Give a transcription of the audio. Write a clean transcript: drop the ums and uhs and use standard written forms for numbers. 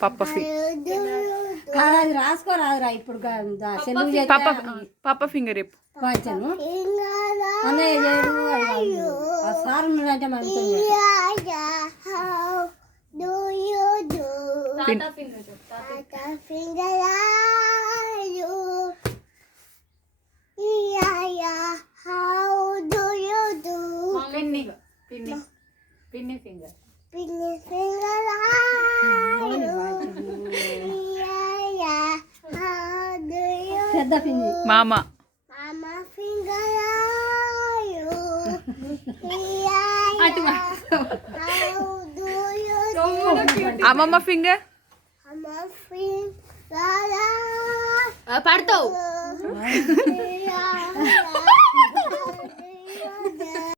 పాప అది రాసుకోరాదురా ఇప్పుడు పాప ఫింగర్ చెప్పు. వాచాను అన్నయ్య చేయడు ఆ సార్ ఉన్నాడంటే మనం పిన్ని ఫింగర్ పెద్ద పిన్ని మామ అమ్మమ్మ ఫింగర్ పడతావు